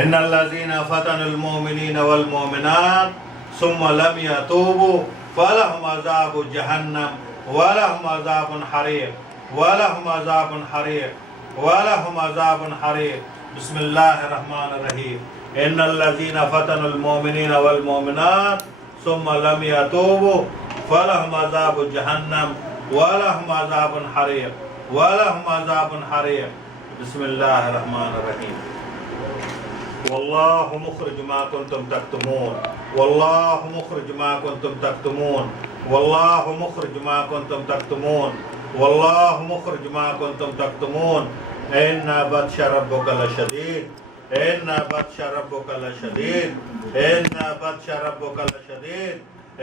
इन्नल्लज़ीना फ़तनुल मुमिनीना वल मुमिनात सुम्मा लम यतूबू फलहुम अज़ाबु जहन्नम वलहुम अज़ाबुन हरीक़ वलहुम अज़ाबुन हरीक़ वलहुम अज़ाबुन हरीक़। बिस्मिल्लाहिर्रहमानिर्रहीम। इन्नल्लज़ीना फ़तनुल मुमिनीना वल मुमिनात सुम्मा लम यतूबू फलहुम अज़ाबु जहन्नम वलहुम अज़ाबुन हरीक़ वलहुम अज़ाबुन हरीक़। बिस्मिल्लाहिर्रहमानिर्रहीम। वल्लाहु मुख़रिज मा कुन्तुम तक्तुमून वल्लाहु मुख़रिज मा कुन्तुम तक्तुमून वल्लाहु मुख़रिज मा कुन्तुम तक्तुमून वल्लाहु मुख़रिज मा कुन्तुम तक्तुमून। इन्ना बत्शा रब्बुका लशदीद इन्ना बत्शा रब्बुका लशदीद इन्ना बत्शा रब्बुका लशदीद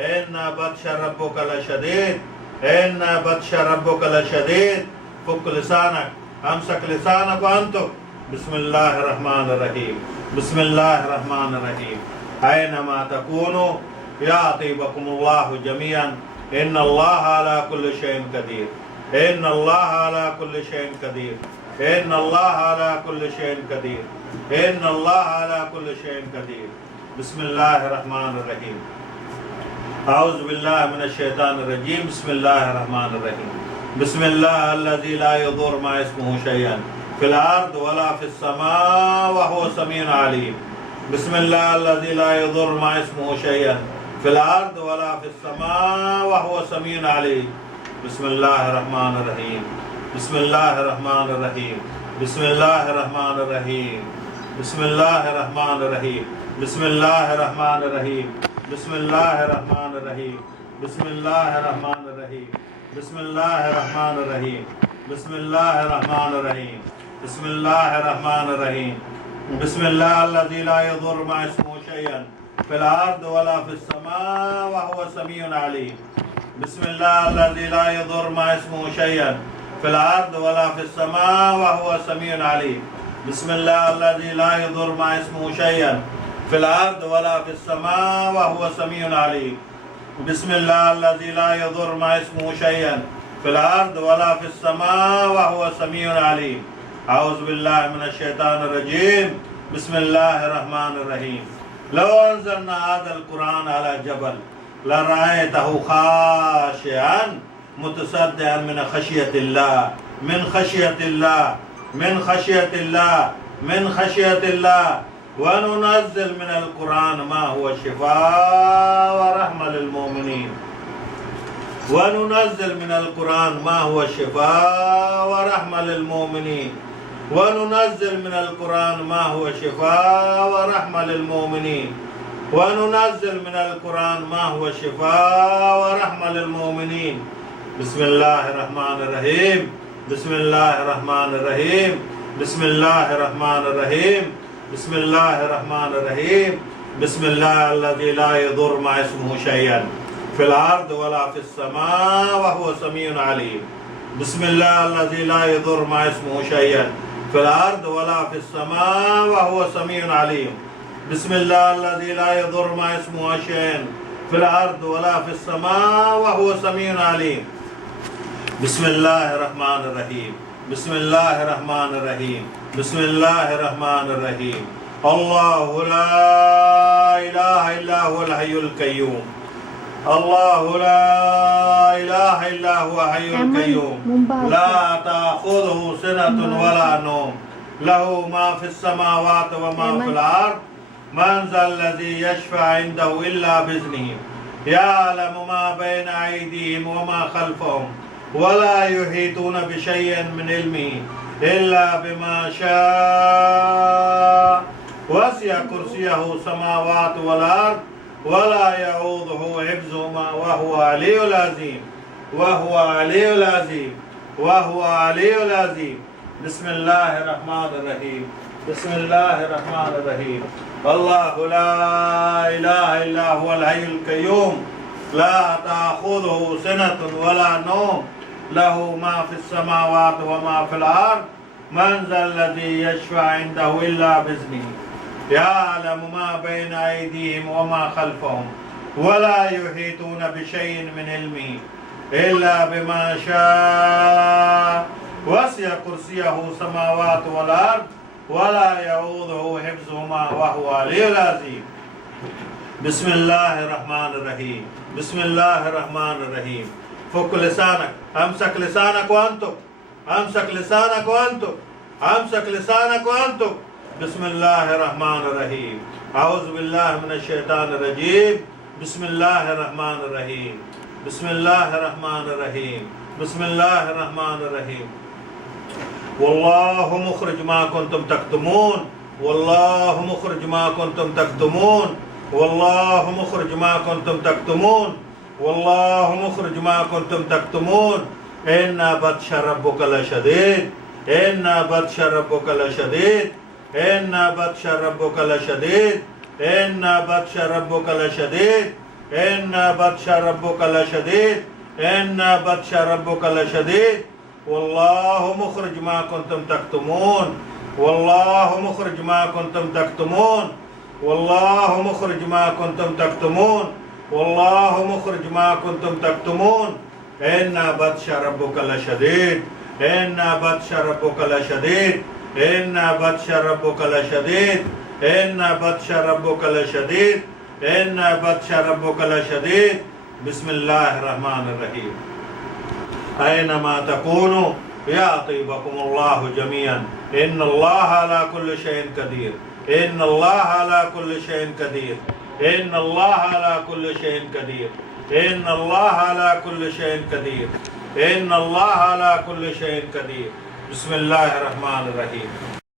इन्ना बत्शा रब्बुका लशदीद इन्ना बत्शा रब्बुका लशदीद। फुक लिसानक अमसक लिसानक अंतुक। बिस्मिल्लाहिर्रहमानिर्रहीम। बिस्मिल्लाहिर्रहमानिर्रहीम। ऐनमा तकूनु याति बकुमुल्लाहु जमीअन इन्नल्लाह अला कुल्लि शैइन कदीर इन्नल्लाह अला कुल्लि शैइन कदीर इन्नल्लाह अला कुल्लि शैइन कदीर इन्नल्लाह अला कुल्लि शैइन कदीर। बिस्मिल्लाहिर्रहमानिर्रहीम। औज़ु बिल्लाहि मिनश शैतानिर रजीम। बिस्मिल्लाहिर्रहमानिर्रहीम। बिस्मिल्लाहिल्लज़ी ला यदुर्रु मा इस्मुहु शैअन फिल अर्द वला फिस समा व हुवा समीउन अलीम। बिस्मिल्लाहिल्लज़ी ला यदुर्रु मा इस्मुहु शैअन फिल अर्द वला फिस समा व हुवा समीउन अलीम। बिस्मिल्लाहिर्रहमानिर्रहीम। बिस्मिल्लाहिर्रहमानिर्रहीम। बिस्मिल्लाहिर्रहमानिर्रहीम। बिस्मिल्लाहिर्रहमानिर्रहीम। बिस्मिल्लाहिर्रहमानिर्रहीम। बिस्मिल्लाहिर्रहमानिर्रहीम। बिस्मिल्लाहिर्रहमानिर्रहीम। बिस्मिल्लाहिर्रहमानिर्रहीम। बिस्मिल्लाहिर्रहमानिर्रहीम। बिस्मिल्लाहिर्रहमानिर्रहीम। बिस्मिल्लाहिल्लज़ी ला यदुर्रु मा इस्मुहु शैअन फिल अर्द वला फिस समा व हुवा समीउन अलीम। बिस्मिल्लाहिल्लज़ी ला यदुर्रु मा इस्मुहु शैअन फिल अर्द वला फिस समा व हुवा समीउन अलीम। बिस्मिल्लाहिल्लज़ी ला यदुर्रु मा इस्मुहु शैअन फिल अर्द वला फिस समा व हुवा समीउन अलीम। बिस्मिल्लाहिल्लज़ी ला यदुर्रु मा इस्मुहु शैअन फिल अर्द वला फिस समा व हुवा समीउन अलीम। औज़ु बिल्लाहि मिनश शैतानिर रजीम। बिस्मिल्लाहिर्रहमानिर्रहीम। लौ अंज़लना हाज़ल कुरान अला जबल लरअयतहु खाशिअन मुतसद्दिअन मिन खशियतिल्लाह मिन खशियतिल्लाह मिन खशियतिल्लाह मिन खशियतिल्लाह व नुनज़्ज़िलु मिनल कुरान मा हुवा शिफ़ाअ व रहमतुल लिल मुमिनीन व नुनज़्ज़िलु मिनल कुरान मा हुवा शिफ़ाअ व रहमतुल लिल मुमिनीन व नुनज़्ज़िलु मिनल कुरान मा हुवा शिफ़ाअ व रहमतुल लिल मुमिनीन व नुनज़्ज़िलु मिनल कुरान मा हुवा शिफ़ाअ व रहमतुल लिल मुमिनीन। बिस्मिल्लाहिर्रहमानिर्रहीम। बिस्मिल्लाहिर्रहमानिर्रहीम। बिस्मिल्लाहिर्रहमानिर्रहीम। बिस्मिल्लाहिर्रहमानिर्रहीम। बिस्मिल्लाहिल्लज़ी ला यदुर्रु मा इस्मुहु शैअन फिल अर्द वला फिस समा व हुवा समीउन अलीम। बिस्मिल्लाहिल्लज़ी ला यदुर्रु मा इस्मुहु शैअन फिल अर्द वला फिस समा व हुवा समीउन अलीम। बिस्मिल्लाहिल्लज़ी ला यदुर्रु मा इस्मुहु शैअन फिल अर्द वला फिस समा व हुवा समीउन अलीम। बिस्मिल्लाहिर्रहमानिर्रहीम। बिस्मिल्लाहिर्रहमानिर्रहीम। बिस्मिल्लाहिर्रहमानिर्रहीम। अल्लाहु ला इलाहा इल्ला हुवल हय्युल कय्यूम। अल्लाहु ला इलाहा इल्ला हुवा हय्युल कय्यूम ला ताखुज़ुहु सिनतुन वला नौम लहू मा फिस समावाति व मा फिल अर्द मन ज़ल्लज़ी यशफ़अ इंदहु इल्ला बिइज़्निही यअलमु मा बैना अयदीहिम व मा खल्फ़हुम वला युहीतूना बिशैइन मिन इल्मिही इल्ला बिमा शाअ वसिअ कुर्सियहु समावाति वल अर्द वला यऊदुहु हिफ्ज़ुहुमा व हुवा अलियुल अज़ीम व हुवा अलियुल अज़ीम व हुवा अलियुल अज़ीम। बिस्मिल्लाहिर्रहमानिर्रहीम। बिस्मिल्लाहिर्रहमानिर्रहीम। अल्लाहु ला इलाहा इल्ला हुवल हय्युल कय्यूम ला ताखुज़ुहु सिनतुन वला नौम लहू मा फिस समावाति व मा फिल अर्द मन ज़ल्लज़ी यशफ़अ इंदहु इल्ला बिइज़्निही यअलमु मा बैना अयदीहिम व मा खल्फ़हुम वला युहीतूना बिशैइन मिन इल्मिही इल्ला बिमा शाअ वसिअ कुर्सियहु समावाति वल अर्द ولا يعوده حفظهما وهو العلي العظيم. بسم الله الرحمن الرحيم. بسم الله الرحمن الرحيم. فك لسانك، امسك لسانك وانطق، امسك لسانك وانطق، امسك لسانك وانطق. بسم الله الرحمن الرحيم. اعوذ بالله من الشيطان الرجيم. بسم الله الرحمن الرحيم. بسم الله الرحمن الرحيم. بسم الله الرحمن الرحيم. والله مخرج ما كنتم تكتمون. والله مخرج ما كنتم تكتمون. والله مخرج ما كنتم تكتمون. والله مخرج ما كنتم تكتمون. إن بطش ربك لشديد. إن بطش ربك لشديد. إن بطش ربك لشديد. إن بطش ربك لشديد. إن بطش ربك لشديد. إن بطش ربك لشديد. والله مخرج ما كنتم تكتمون. والله مخرج ما كنتم تكتمون. والله مخرج ما كنتم تكتمون. والله مخرج ما كنتم تكتمون. إن بطش ربك لشديد. إن بطش ربك لشديد. إن بطش ربك لشديد. إن بطش ربك لشديد. إن بطش ربك لشديد. بسم الله الرحمن الرحيم. أينما تكونوا يأتي بكم الله جميعا. إن الله على كل شيء قدير. إن الله على كل شيء قدير. إن الله على كل شيء قدير. إن الله على كل شيء قدير. إن الله على كل شيء قدير. بسم الله الرحمن الرحيم.